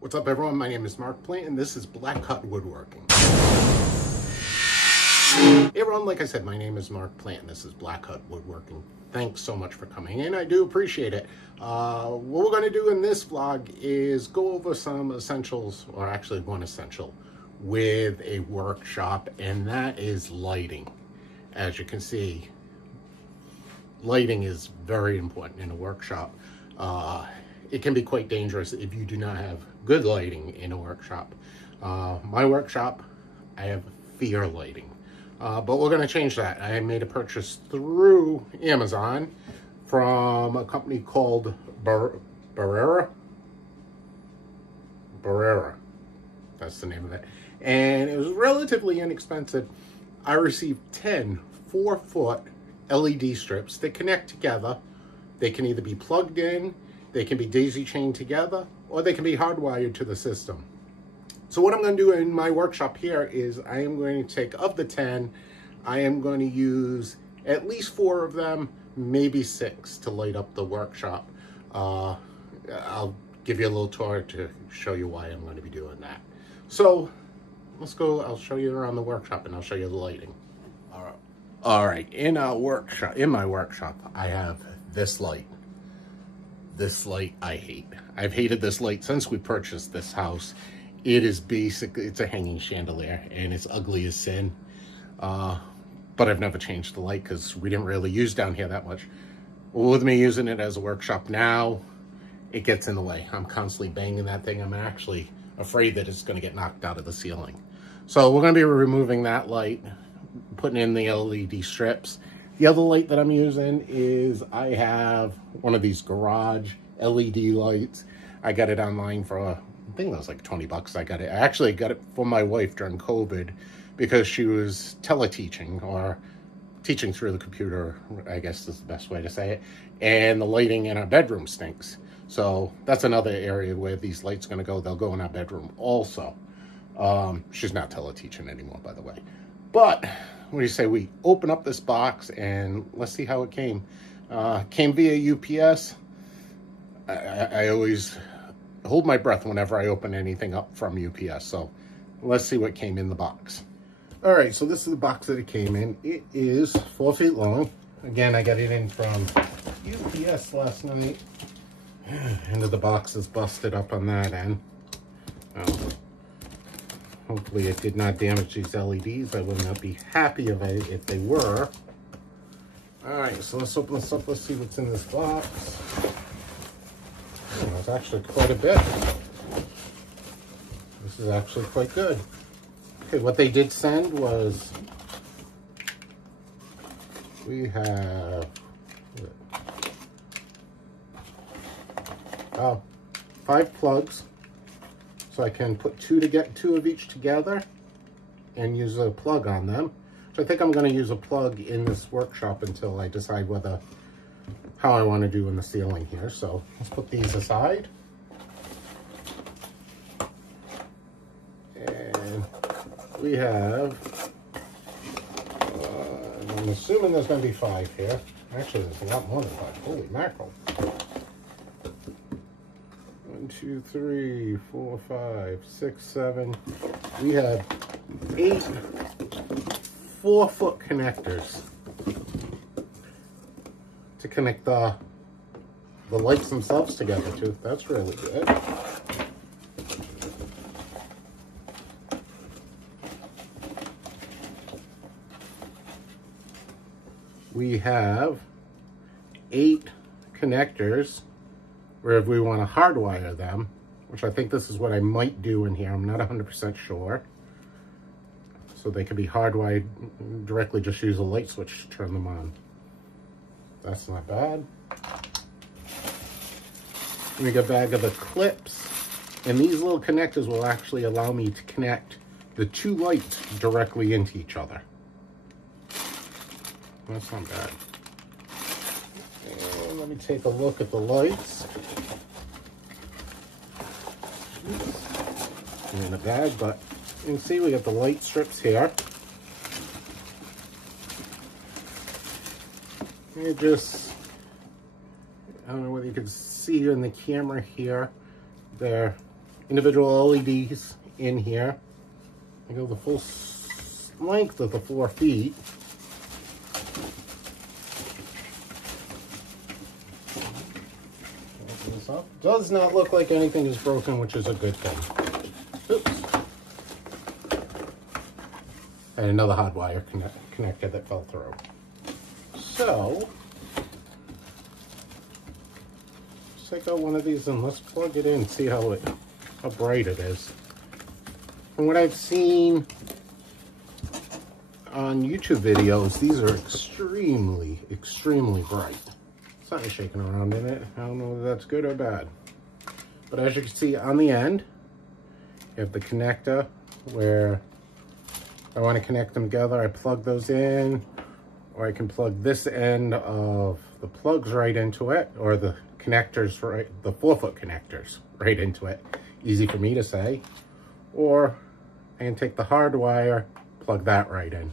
What's up, everyone? My name is Mark Plant, and this is Black Cut Woodworking. Hey everyone, like I said, my name is Mark Plant, and this is Black Cut Woodworking. Thanks so much for coming in. I do appreciate it. What we're going to do in this vlog is go over some essentials, or actually one essential, with a workshop, and that is lighting. As you can see, lighting is very important in a workshop. It can be quite dangerous if you do not have good lighting in a workshop. My workshop, I have fear lighting. But we're going to change that. I made a purchase through Amazon from a company called Barrina. That's the name of it. And it was relatively inexpensive. I received 10 4-foot LED strips that connect together. They can either be plugged in, they can be daisy chained together, or they can be hardwired to the system. So what I'm going to do in my workshop here is I am going to take, of the 10, I am going to use at least 4 of them, maybe 6 to light up the workshop. I'll give you a little tour to show you why I'm going to be doing that. So let's go. I'll show you around the workshop and I'll show you the lighting. All right. In my workshop, I have this light. This light I hate. I've hated this light since we purchased this house. It is basically, it's a hanging chandelier and it's ugly as sin. But I've never changed the light because we didn't really use down here that much. With me using it as a workshop now, it gets in the way. I'm constantly banging that thing. I'm actually afraid that it's going to get knocked out of the ceiling. So we're going to be removing that light, putting in the LED strips. The other light that I'm using is I have one of these garage LED lights. I got it online for, I think that was like 20 bucks. I actually got it for my wife during COVID because she was teleteaching, or teaching through the computer, I guess is the best way to say it. And the lighting in our bedroom stinks. So that's another area where these lights are going to go. They'll go in our bedroom also. She's not teleteaching anymore, by the way. But what do you say we open up this box and let's see how it came. Came via UPS. I always hold my breath whenever I open anything up from UPS. So let's see what came in the box. All right, so this is the box that it came in. It is 4 feet long. Again, I got it in from UPS last night. End of the box is busted up on that end. Hopefully it did not damage these LEDs. I would not be happy if they were. All right, so let's open this up. Let's see what's in this box. Oh, it's actually quite a bit. This is actually quite good. Okay, what they did send was, we have 5 plugs. So I can put 2 of each together and use a plug on them. So I think I'm going to use a plug in this workshop until I decide how I want to do in the ceiling here. So let's put these aside. And we have, I'm assuming there's going to be 5 here. Actually, there's a lot more than 5. Holy mackerel. 1, 2, 3, 4, 5, 6, 7. We have 8 4-foot connectors to connect the lights themselves together too. That's really good. We have 8 connectors where if we want to hardwire them, which I think this is what I might do in here. I'm not 100% sure. So they can be hardwired directly, just use a light switch to turn them on. That's not bad. We got a bag of the clips, and these little connectors will actually allow me to connect the 2 lights directly into each other. That's not bad. And let me take a look at the lights. In the bag, but you can see we got the light strips here. It just, I don't know whether you can see in the camera here, they're individual LEDs in here. They go the full length of the 4 feet. Open this up. Does not look like anything is broken, which is a good thing. Oops. And another hot wire connector that fell through. So, let's take out one of these and let's plug it in, see how bright it is. From what I've seen on YouTube videos, these are extremely, extremely bright. Something's shaking around in it. I don't know if that's good or bad. But as you can see on the end, you have the connector where I want to connect them together. I plug those in, or I can plug this end of the plugs right into it, or the connectors, right, the 4-foot connectors right into it. Easy for me to say. Or I can take the hard wire, plug that right in.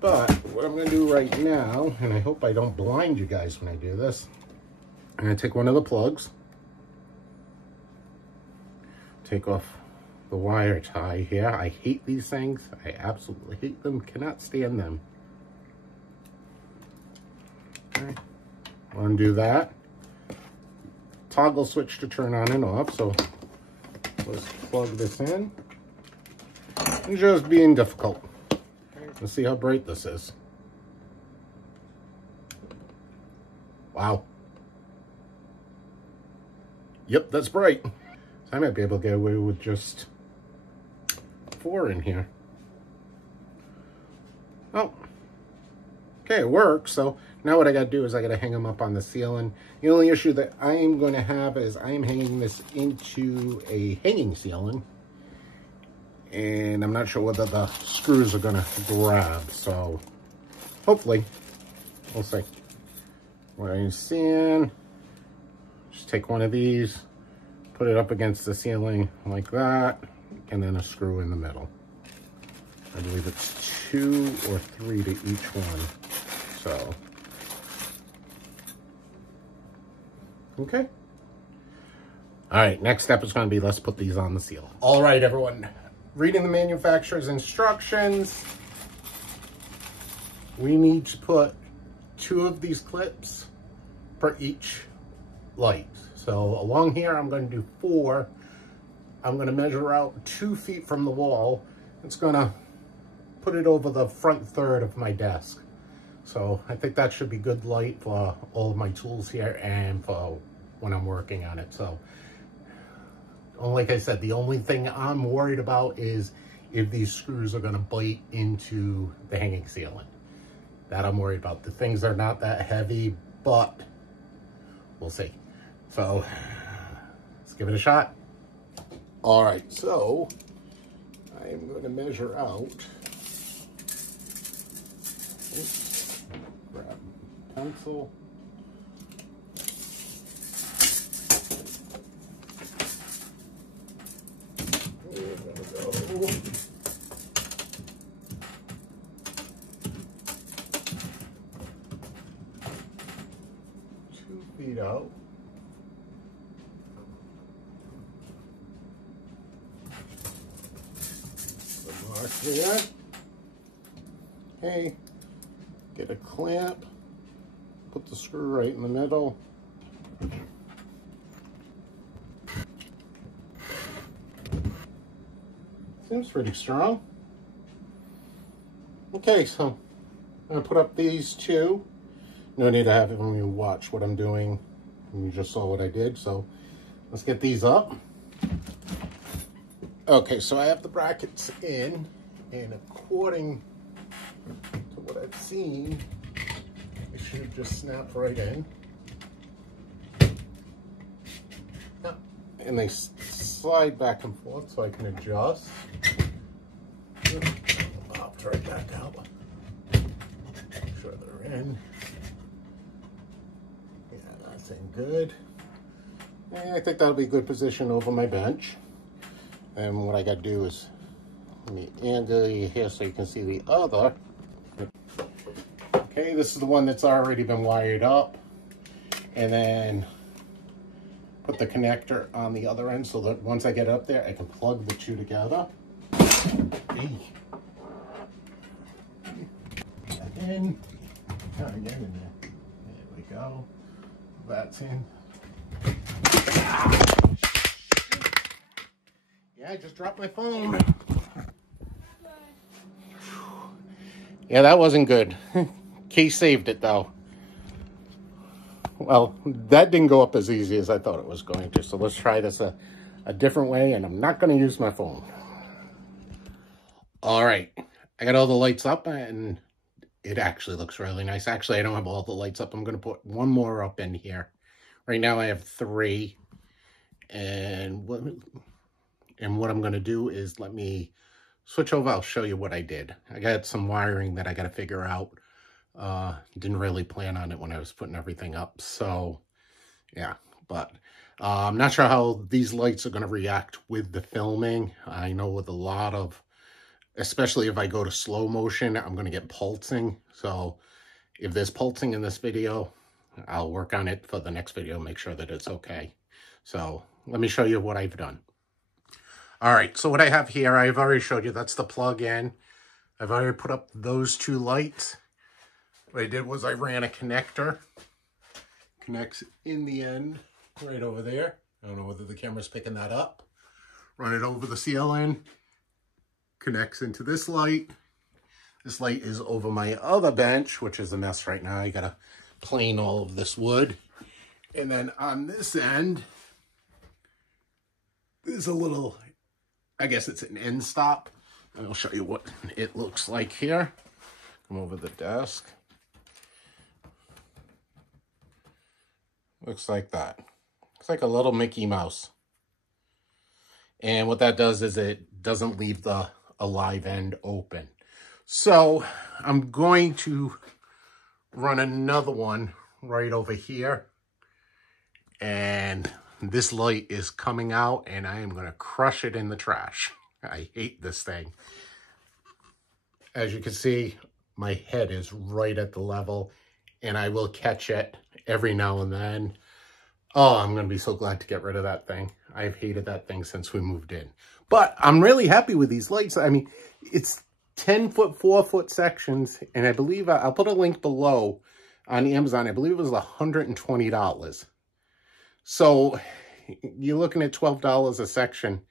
But what I'm going to do right now, and I hope I don't blind you guys when I do this, I'm going to take one of the plugs, take off the wire tie here. I hate these things. I absolutely hate them. Cannot stand them. Okay. Undo that. Toggle switch to turn on and off. So let's plug this in. I'm just being difficult. Let's see how bright this is. Wow. Yep, that's bright. So I might be able to get away with just 4 in here. Oh. Okay, it works. So now what I got to do is I got to hang them up on the ceiling. The only issue that I am going to have is I am hanging this into a hanging ceiling. And I'm not sure whether the screws are going to grab. So hopefully, we'll see. What I'm seeing, just take one of these, put it up against the ceiling like that, and then a screw in the middle. I believe it's 2 or 3 to each one. So, okay. All right, next step is going to be, let's put these on the ceiling. All right, everyone. Reading the manufacturer's instructions, we need to put 2 of these clips per each light. So along here, I'm going to do 4. I'm going to measure out 2 feet from the wall. It's going to put it over the front third of my desk. So I think that should be good light for all of my tools here and for when I'm working on it. So, like I said, the only thing I'm worried about is if these screws are going to bite into the hanging ceiling. That I'm worried about. The things are not that heavy, but we'll see. So let's give it a shot. All right, so I am going to measure out. Oops, grab a pencil. Go. 2 feet out. The mark there. Okay. Get a clamp. Put the screw right in the middle. Seems pretty strong. Okay, so I'm gonna put up these 2. No need to have me watch what I'm doing. You just saw what I did, so let's get these up. Okay, so I have the brackets in, and according to what I've seen, it should just snap right in. And they slide back and forth so I can adjust. Popped right back out. Make sure they're in. Yeah, that's in good. And I think that'll be a good position over my bench. And what I got to do is, let me angle you here so you can see the other. Okay, this is the one that's already been wired up. And then put the connector on the other end so that once I get up there, I can plug the two together. Hey. In. Try to get in there. There we go. That's in. Yeah, I just dropped my phone. Yeah, that wasn't good. Key saved it though. Well, that didn't go up as easy as I thought it was going to. So let's try this a different way, and I'm not going to use my phone. All right, I got all the lights up, and it actually looks really nice. Actually, I don't have all the lights up. I'm going to put one more up in here. Right now I have 3. And what I'm going to do is let me switch over. I'll show you what I did. I got some wiring that I got to figure out. Didn't really plan on it when I was putting everything up. So, yeah. But I'm not sure how these lights are going to react with the filming. I know with a lot of, especially if I go to slow motion, I'm going to get pulsing. So if there's pulsing in this video, I'll work on it for the next video, make sure that it's okay. So let me show you what I've done. All right, so what I have here, I've already showed you, that's the plug-in. I've already put up those 2 lights. What I did was I ran a connector. Connects in the end, right over there. I don't know whether the camera's picking that up. Run it over the ceiling. Connects into this light. This light is over my other bench, which is a mess right now. I gotta plane all of this wood. And then on this end, there's a little, I guess it's an end stop. And I'll show you what it looks like here. Come over the desk. Looks like that. Looks like a little Mickey Mouse. And what that does is it doesn't leave the live end open. So I'm going to run another one right over here. And this light is coming out and I am going to crush it in the trash. I hate this thing. As you can see, my head is right at the level and I will catch it every now and then. Oh, I'm going to be so glad to get rid of that thing. I've hated that thing since we moved in. But I'm really happy with these lights. I mean, it's 10-foot, 4-foot sections. And I believe, I'll put a link below on Amazon. I believe it was $120. So you're looking at $12 a section.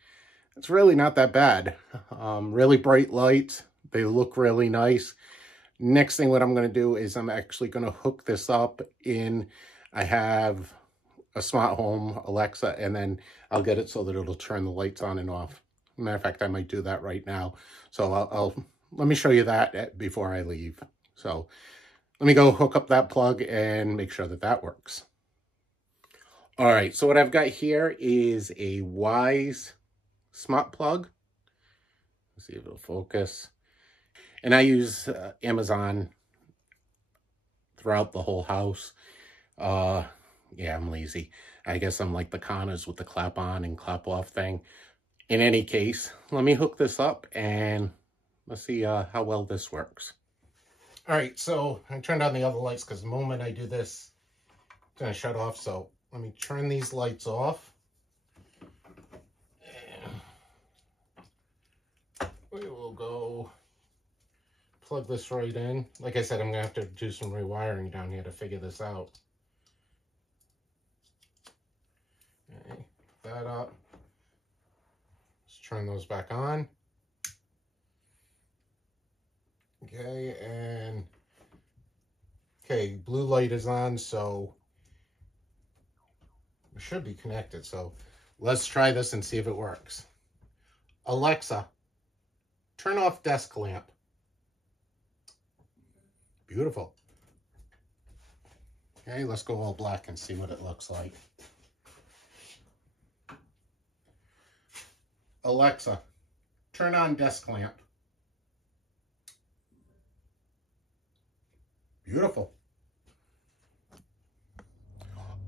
It's really not that bad. Really bright lights. They look really nice. Next thing what I'm going to do is I'm actually going to hook this up in, I have a smart home Alexa, and then I'll get it so that it'll turn the lights on and off. Matter of fact, I might do that right now. So let me show you that before I leave. So let me go hook up that plug and make sure that that works. All right, so what I've got here is a Wise smart plug. Let's see if it'll focus. And I use Amazon throughout the whole house. Yeah, I'm lazy. I guess I'm like the Connors with the clap on and clap off thing. In any case, let me hook this up and let's see how well this works. All right, so I turned on the other lights because the moment I do this, it's going to shut off. So let me turn these lights off. And we will go plug this right in. Like I said, I'm going to have to do some rewiring down here to figure this out. Okay, that up. Let's turn those back on. Okay, and okay, blue light is on, so it should be connected. So let's try this and see if it works. Alexa, turn off desk lamp. Beautiful. Okay, let's go all black and see what it looks like. Alexa, turn on desk lamp. Beautiful.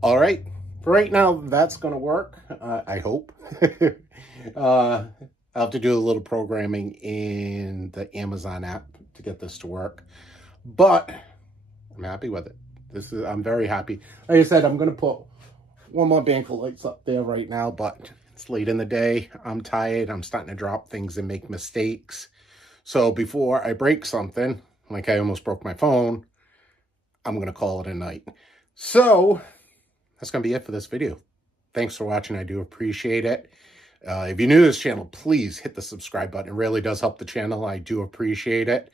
All right, for right now, that's going to work, I hope. I'll have to do a little programming in the Amazon app to get this to work, but I'm happy with it. I'm very happy. Like I said, I'm going to put one more bank of lights up there right now, but it's late in the day. I'm tired. I'm starting to drop things and make mistakes. So before I break something, like I almost broke my phone, I'm going to call it a night. So that's going to be it for this video. Thanks for watching. I do appreciate it. If you're new to this channel, please hit the subscribe button. It really does help the channel. I do appreciate it.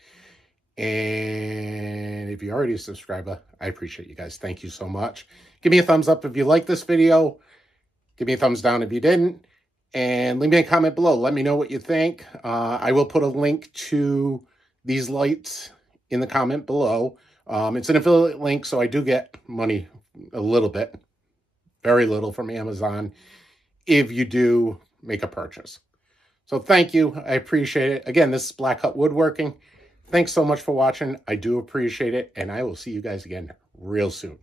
And if you're already a subscriber, I appreciate you guys. Thank you so much. Give me a thumbs up if you like this video. Give me a thumbs down if you didn't. And leave me a comment below. Let me know what you think. I will put a link to these lights in the comment below. It's an affiliate link, so I do get money a little bit. Very little from Amazon if you do make a purchase. So thank you. I appreciate it. Again, this is Black Hut Woodworking. Thanks so much for watching. I do appreciate it. And I will see you guys again real soon.